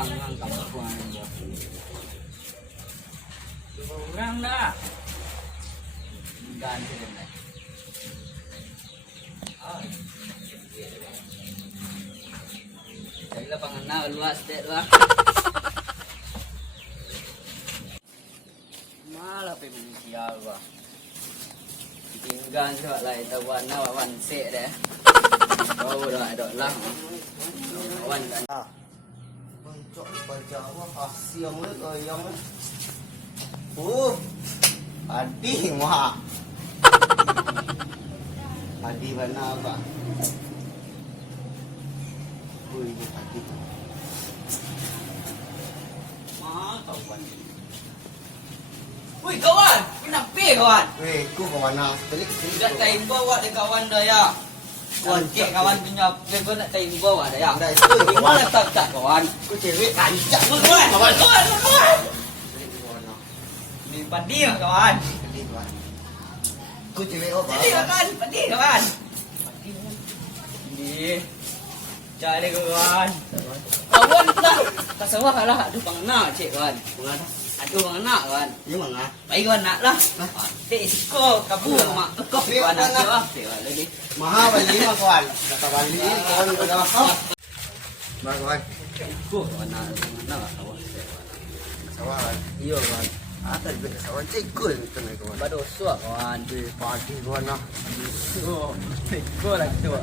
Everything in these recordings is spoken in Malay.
bang ngangkap kuan gua. Kurang dah. Ganti deh. Jadi lah pangana luas deh lah. Malah pemensial gua. Tinggal juga lah itu warna wan sek deh. Oh dah ada lah. Wan kan. Cok baca apa hasil mulai goyang. Adi mah. Adi mana apa? Ini adi. Kawan. Wih kawan, kenapa kawan? Weh, ku ke mana? Balik Dah time bawa deh kawan dah ya. Kawan kawan punya level nak time bawa dah ya. Dah itu Gimana tak kawan? ku cewek kancak Kawan, kawan, kawan. balik ke mana? Ni padi kawan. Balik kawan. Ku cewek apa? Padi kawan, padi kawan. Ni. Cari kawan. Kawan tak sawah kalah aduh pangna cik kawan. Mengada? Aduh pangna kawan. Ini mana? Baik kawan nak lah. Tik siko kabu mak tekok kawan nak lah. Kawan lagi. Mahal balik mah kawan. Kata balik kawan udah. Bah kawan. Ku kawan nak mana sawah. Sawah. Iya kawan. Atas benda sawah cikul itu nih kawan. Bado suak kawan. Di pagi kawan nah. Oh, siko lah tu.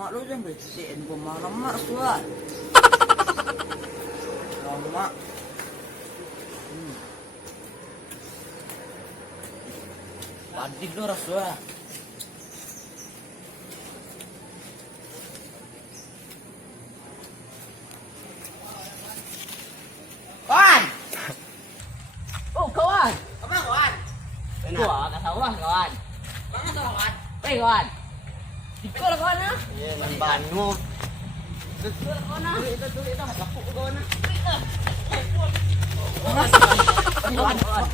Mak lu jangan bersih gua marah mak suat. Lama. Padi lu rasa. Kawan. Oh kawan. Apa kawan? Gua kat sawah kawan. Mana sawah kawan? Kawan. Dikau lah kawan ah. Iya, membantu. Dikau lah kawan ah. Itu dah lapuk kawan ah. Kawan kawan.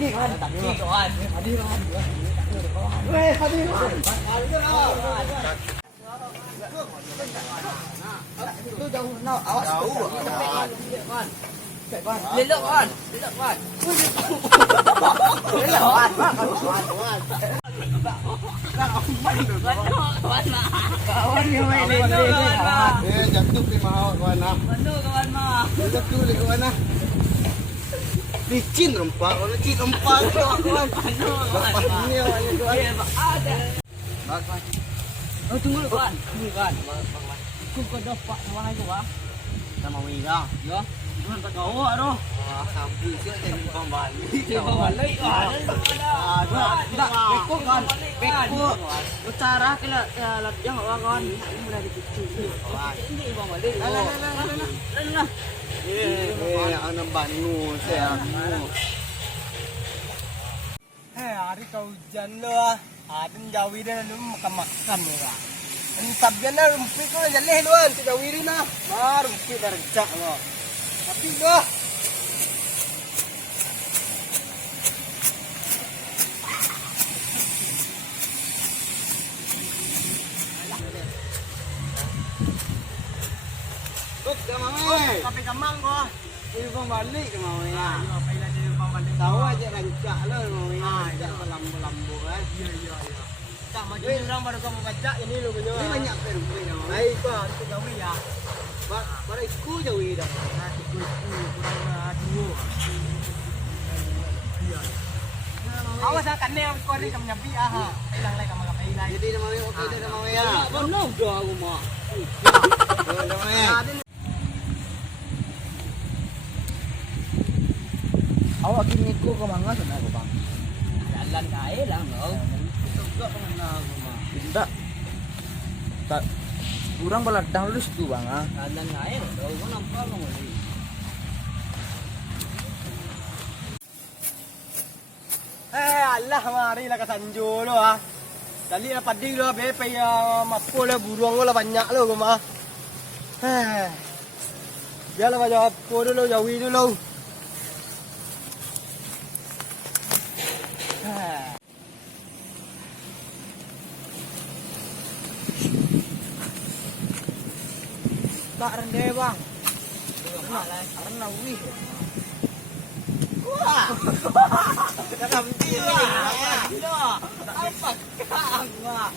Ini kawan. Ini kawan. Hadir kawan. Weh, hadir kawan. Itu jauh nak awas. Jauh kawan. Kawan. Lelak kawan. Lelak kawan. Lelak kawan. Kawan. Kawan yang main kawan. Jatuh di mahal kawan nah. Bantu kawan mah. Jatuh di kawan nah. Licin rempah, kalau licin rempah kawan. Lepas ini awalnya kawan. Ada. Kawan. Oh tunggu kawan. Tunggu kawan. Aku kau dapat mana itu wah? Sama Wira. Ya. Tuhan tak kau aduh. Wah, sabu sih jadi pembalik. Balik kawan. Tak, Bekuk kawan. Bekuk. Utara kena latihan kawan. Mulai dikucing. Ini bang balik. Lah. Ang nambangu saya. Hari kau hujan lo ada jauhi dia lu makan lo. Ini sabjan na rumput ko jaleh luan ti jauhi rin na. Rumput darja lo. Tapi do. Kut kamang. Tapi kamang ko. Ini pembalik kamang ya. Pila dia pambalik. Tahu aja rancak lo kamang ya. Rancak lambu-lambu kan. Iya. Tak maju orang baru kamu baca ini lo punya. Ini banyak perempuan kamang. Baik ko ti jauhi ya. Baru ikut jauh dah. Awas akan ni kau ni kamu nyabi ah. Hilang lagi kamu kamu hilang. Jadi nama yang okey dah kamang ya. Benar dah aku mah. Kamang ya. Awak kini ko ke mana sana ko bang? Jalan kaya lah no. Juga kemana aku mah. Tidak. Tak. Kurang baladah lu situ bang ah. Jalan kaya. Kau nampak lo ni. Allah mari lah kasanjo lo ah. Dali na padi lo be pe mapo lo burung lo banyak lo guma. Biar lah jawab ko dulu jauhi dulu. Tak rendah bang. Karena wih. Wah. Dalam dia. Apa kang?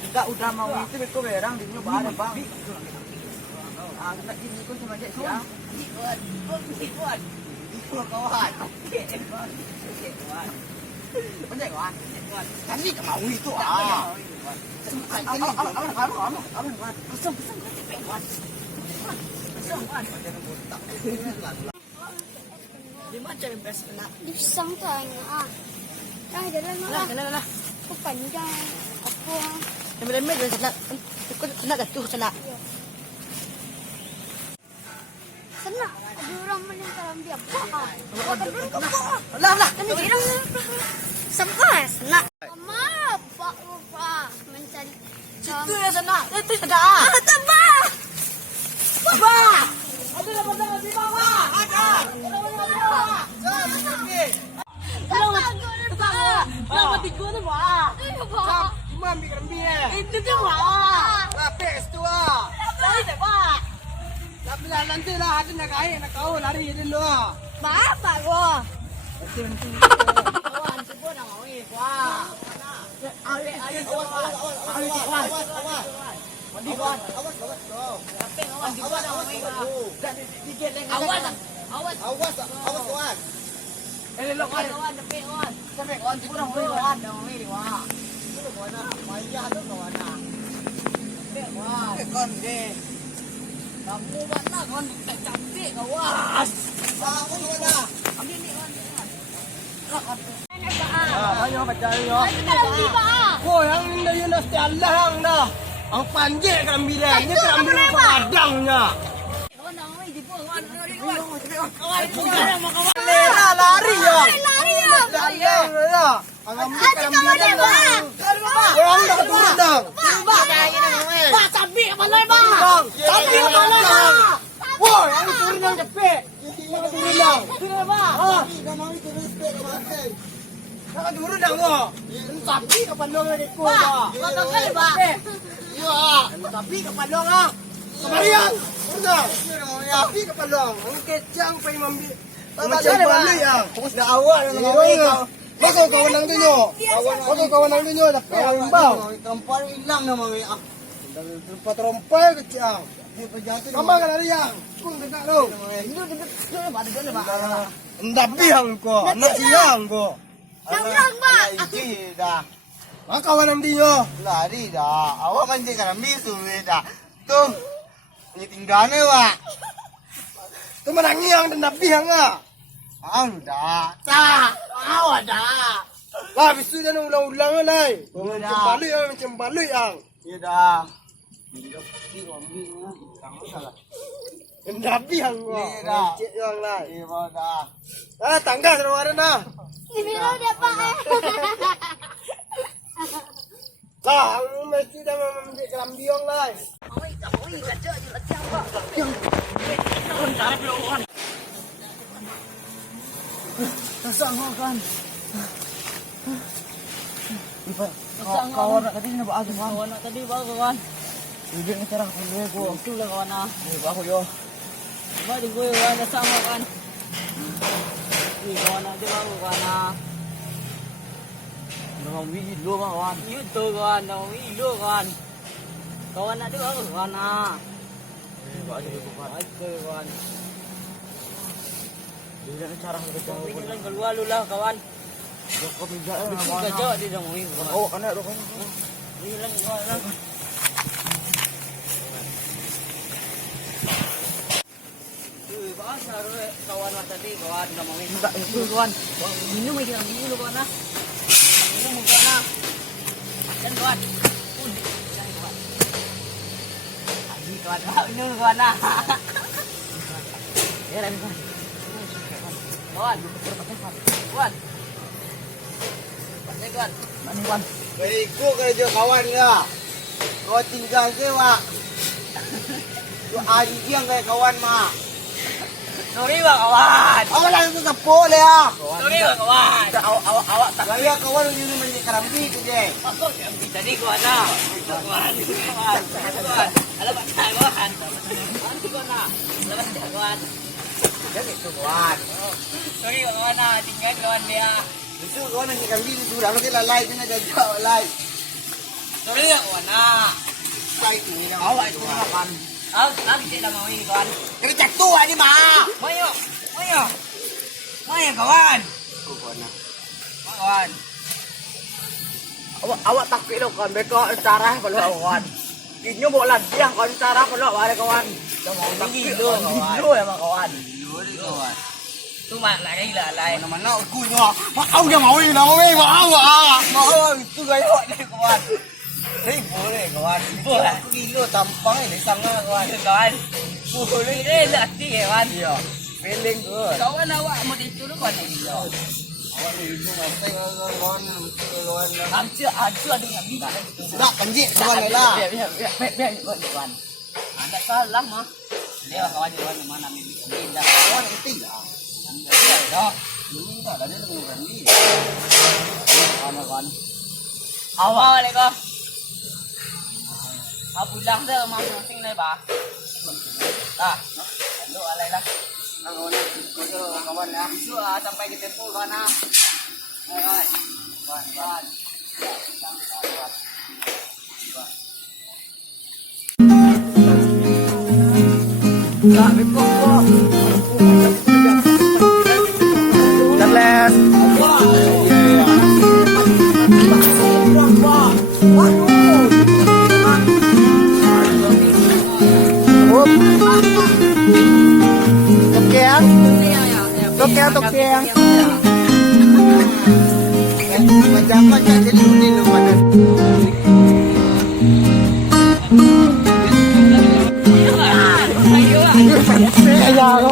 Enggak udah mau itu beko berang di nyoba ada bang. Ah, kena ini kau cuma aja sih ah. Ikut. Ikut kawan. Vấn đề của anh cắn đi cả máu itu ah. Di mana cari best kena? Di pisang tuh ah. Nah, jalan mana? Kena. Aku panjang. Aku. Yang benar kena. Ikut kena jatuh kena. Sana, ada orang menentang dia. Apa? Lah. Kan dia sampai sana. Mama, Pak lupa mencari. Itu ya sana. Itu ada. Tamba. Baba. Ada apa di bawah? Ada. Kenapa tiga tu pak? Cuma ambil kerambir eh. Itu tu pak. Lapis tu ah. Lari tak pak? Tapi lah nanti lah ada nak kau lari dulu ah. Apa gua? Kawan sebut nama weh wah. Ale awas. Mandi kawan. Awas kau. Tapi kawan sebut nama weh wah. Dikit lagi. Awas kawan. lo kawan tapi kawan. Tapi kawan sebut nama weh kawan nama weh wah. Itu kawan nak. Mai dia tu kawan nak. Wah. Kon deh. Kamu mana kawan cantik kawan. Aku tu dah. Ambil ni kawan. Ayo baca yo. Sekarang di bawah. Oh, yang ini yun nasti Allah ang dah. Ang panjang kerambir ni kerambir padangnya. Kawan nama weh di bawah kawan. Kawan. Lera lari yo. Lari ya. Datang ya. Ang ambil kerambir boleh, Bang. Orang dah turun dah. Pak cabai apa lagi bang? Tapi apa lagi bang? Wah, yang turun yang cepet. Yang turun dah. Turun bang. Ah, dah mau turun cepet ke. Nak turun dah gua. Tapi kapan dong ni ko ba? Kata kali bang. Yo, tapi kapan dong ah? Kemarian. Turun dah. Tapi kapan dong? Ang kecang pa imambi. Macam balik ya. Fokus dah awal yang ngawin kau. Bakal kawan nang tunyo. Bakal kawan nang tunyo tapi ang imbang. Trompar hilang nama we ah. Trompai kecang. Kamu kan ada yang? Kung dekat lo. Itu pada jalan bang. Endak bihang ko, nak siang ko. Nang bang. Iji dah. Maka kawan ang dinyo. Lari dah. Awak kan je kerambir suwe dah. Tu. Ni tinggalnya wak. Tu menangiang dan nak bihang ah. Ang dah. Tak. Awak dah. Lah bisu dan ulang-ulang lai. Ya. Macam balik yang. Ya dah. Endak bihang ko. Ya dah. Cik yang lai. Ya dah. Ah tangga seruaran dah. Ini lo dia pak. Lah, ang mesti dah mengambil kelambiong lai. Tasang kan. Kawan nak tadi nak buat kawan nak tadi bawa kawan. Bibir ni terang aku gua. Tu lah kawan ah. Aku yo. Ba di gua kawan tasang kan. Ni kawan nak dia bawa kawan ah. Nama wih lo kawan. Itu kawan, nama wih lo kawan. Kawan nak dia bawa kawan ah. Baik kawan. Dia nak cara kita keluar lu lah kawan. Kau pinjak lah. Kejak dia dah mau ini. Oh, anak tu kan. Ini lang kawan. Bahasa kawan tadi kawan dah mau ini. Tak itu kawan. Minum lagi dulu kawan ah. Minum kawan ah. Dan kawan. Lagi kawan. Minum kawan ah. Ya lagi kawan. Kawan, kawan. Kawan. Mana kawan? Ikut kerja kawan ya. Kau tinggal je wak. Tu hari yang kayak kawan mak. Sorry bang kawan. Awak langsung tepuk le ah. Sorry bang kawan. Awak tak Gaya kawan ini menjadi kerambir tu je. apa yang kita ni kawan ah. Kawan. Kawan. Alah pak kawan. Kawan kawan. Jadi itu kawan. Sorry kawan na, tinggal kawan dia. Itu kawan yang kambing itu sudah nanti lalai kena jajak lalai. Sorry kawan na. Sai ini yang Awak itu makan. Lagi tidak mau ini kawan. kena jatuh ini mah. Mayo, mayo. Mayo kawan. Kawan. Kawan. Awak takut lo kawan, beko cara kalau kawan. Ini bola dia kawan cara kalau ada kawan. Takut lo kawan. Lo emang kawan. Kawan. Tu mak lagi lalai. Mana-mana aku nya. Mau dia mau ini mau Mau itu gaya Deh kawan. Hei boleh kawan. Boleh. Aku gila tampang ini sangat kawan. Kawan. Boleh ni latih kawan. Iya. Feeling good. Kawan awak mau itu lu kawan ni. Awak ni ibu ngasih kawan kawan. Hamci ada yang bisa. Sudah kanji kawan lah. Biar kawan. Anda salah mah. Dia kawan kawan mana minta. Kawan penting lah. Dia dah. Minta dah dia dengan ni. Kawan. Awak ni ko. Apa bilang dia masuk sini ni bah. Ah, lu alai lah. Kawan itu kawan ya. Isu sampai ke tempo kawan ah. Alright. Kawan. Tak beko kok. Charles. Tokeang. Macam-macam jadi ini lu mana. Ayo. Kaya ko.